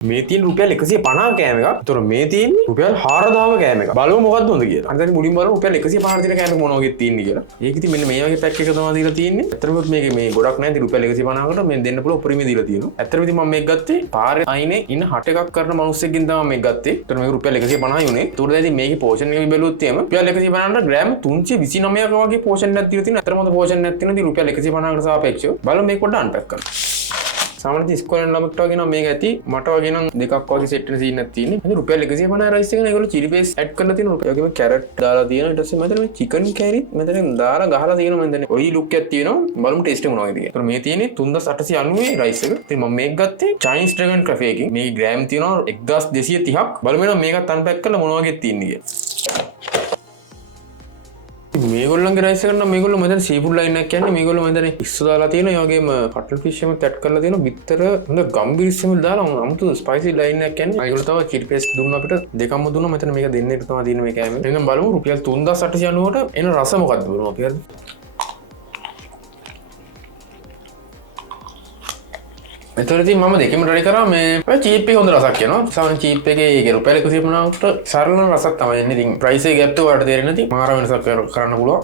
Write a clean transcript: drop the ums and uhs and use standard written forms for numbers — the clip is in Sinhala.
මේ තියෙන රුපියල් 150 කෑම එකක්. ඒතර මේ තියෙන්නේ රුපියල් 4000 කෑම එකක්. බලමු මොකක්ද හොඳ කියලා. අනිත් මුලින් බලමු රුපියල් 150 තියෙන කෑම එක මොන වගේ තියෙන්නේ කියලා. ඒක ඉතින් මෙන්න මේ වගේ පැක් එක තමයි දීලා තියෙන්නේ. ඇත්තටම මේකේ මේ ගොඩක් නැහැ. ඉතින් රුපියල් 150කට මේ දෙන්න පුළුවන් උපරිමය දීලා තියෙනවා. ඇත්තටම ඉතින් මම මේක ගත්තේ පාරේ අයිනේ ඉන්න හට එකක් කරන මිනිස්සෙක්ගෙන් තමයි මේක ගත්තේ. ඒතර මේක රුපියල් 150යි උනේ. ඒතර දැන් ඉතින් මේකේ පෝෂන් එක බැලුවොත් එහෙම රුපියල් 150ට ග්‍රෑම් 329ක වගේ පෝෂන් එකක් දීලා තියෙනවා. ඇත්තටම හොඳ පෝෂන් එකක් තියෙනවා. ඉතින් රුපියල් 150කට සාපේක්ෂව බලමු මේක පොඩ්ඩක් අන්පැක් කරමු. සාමාන්‍යයෙන් ඉස්කෝලෙන් ළමකට වගේ නම් මේක ඇති මට වගේ නම් දෙකක් වගේ සෙට් වෙන සීන් එකක් තියෙන්නේ. ඉතින් රුපියල් 150 රයිස් එකනේ ඒගොල්ලෝ චිලි පේස්ට් ඇඩ් කරලා තියෙනවා. ඒ වගේම කැරට් දාලා තියෙනවා. ඊට පස්සේ මෙතන මේ චිකන් කැරිත් මෙතන දාලා ගහලා තියෙනවා මම දැන්. ඔය ලුක් එකක් තියෙනවා. බලමු ටේස්ට් එක මොනවද කියලා. මේ තියෙන්නේ 3890 රයිස් එක. ඉතින් මම මේක ගත්තේ චයිනීස් ඩ්‍රැගන් කැෆේ එකකින්. මේකේ ග්‍රෑම් තියෙනවා 1230ක්. බලමු මේකත් අන්පැක් කරලා මොන වගේද තියෙන්නේ කියලා. මේගොල්ලන්ගේ රයිස් එකට නම් මේගොල්ලෝ මෙතන සීෆුඩ් ලයින් එකක් කියන්නේ මේගොල්ලෝ මෙතන ඉස්සු දාලා තියෙනවා. ඒ වගේම කටල් ෆිෂ් එකම ඇඩ් කරලා තියෙනවා. බිත්තර හොඳ ගම්බිරිස්සෙම දාලා අමුතු ස්පයිසි ලයින් එකක් කියන්නේ. ඒගොල්ලෝ තව චිලි පේස්ට් දුන්නා අපිට දෙකක්ම දුන්නා. මෙතන මේක දෙන්නෙට තමයි තියෙන්නේ මේ කෑම. එහෙනම් බලමු රුපියල් 3890ට එන රස මොකක්ද බලමු අපි හරි. මෙතනදී මම දෙකම ට්‍රයි කරා මේ චීප් එක හොඳ රසක් එනවා. සාමාන්‍ය චීප් එකේ රුපියල් 150කට සරල රසක් තමයි එන්නේ. ඉතින් ප්‍රයිස් එක ගැප් එක වලට තේරෙන්නේ නැති මාර වෙනසක් කරන්න පුළුවන්.